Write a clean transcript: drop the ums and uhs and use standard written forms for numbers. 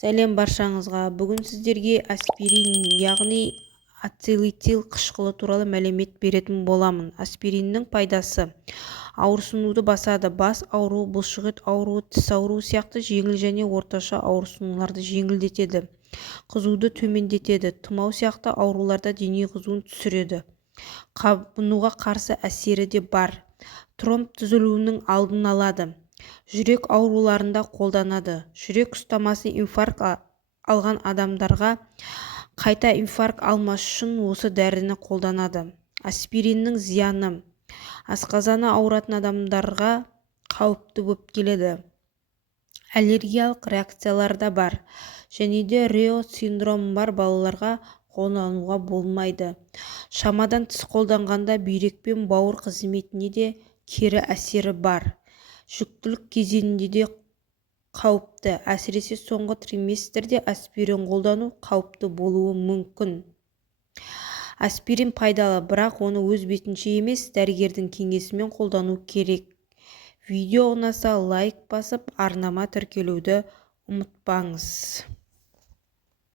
Сәлем баршаңызға. Бүгін сіздерге аспирин, яғни ацетил қышқылы туралы мәлімет беретін боламын. Аспириннің пайдасы: ауырсынуды басады, бас ауруы, бұлшықет ауруы, тіс ауруы сияқты жеңіл және орташа ауырсынуларды жеңілдетеді. Қызуды төмендетеді. Тұмау сияқты ауруларда дене қызуын түсіреді. Қабынуға қарсы әсері де бар. Тромб түзілуінің алдын алады. Жүрек ауруларында қолданады. Жүрек ұстамасы инфаркт алған адамдарға қайта инфаркт алмас үшін осы дәріні қолданады. Аспириннің зияны: асқазаны ауыратын адамдарға қауіпті болып келеді. Аллергиялық реакциялар да бар, және де Рео синдромы бар балаларға қолдануға болмайды. Шамадан тыс қолданғанда бүйрек пен бауыр қызметіне де кері әсері бар. Жүктілік кезеңінде де қауіпті, әсіресе соңғы триместрде аспирин қолдану қауіпті болуы мүмкін. Аспирин пайдалы, бірақ оны өз бетінше емес, дәрігердің кеңесімен қолдану керек. Видео ұнаса лайк басып, арнама тіркелуді ұмытпаңыз.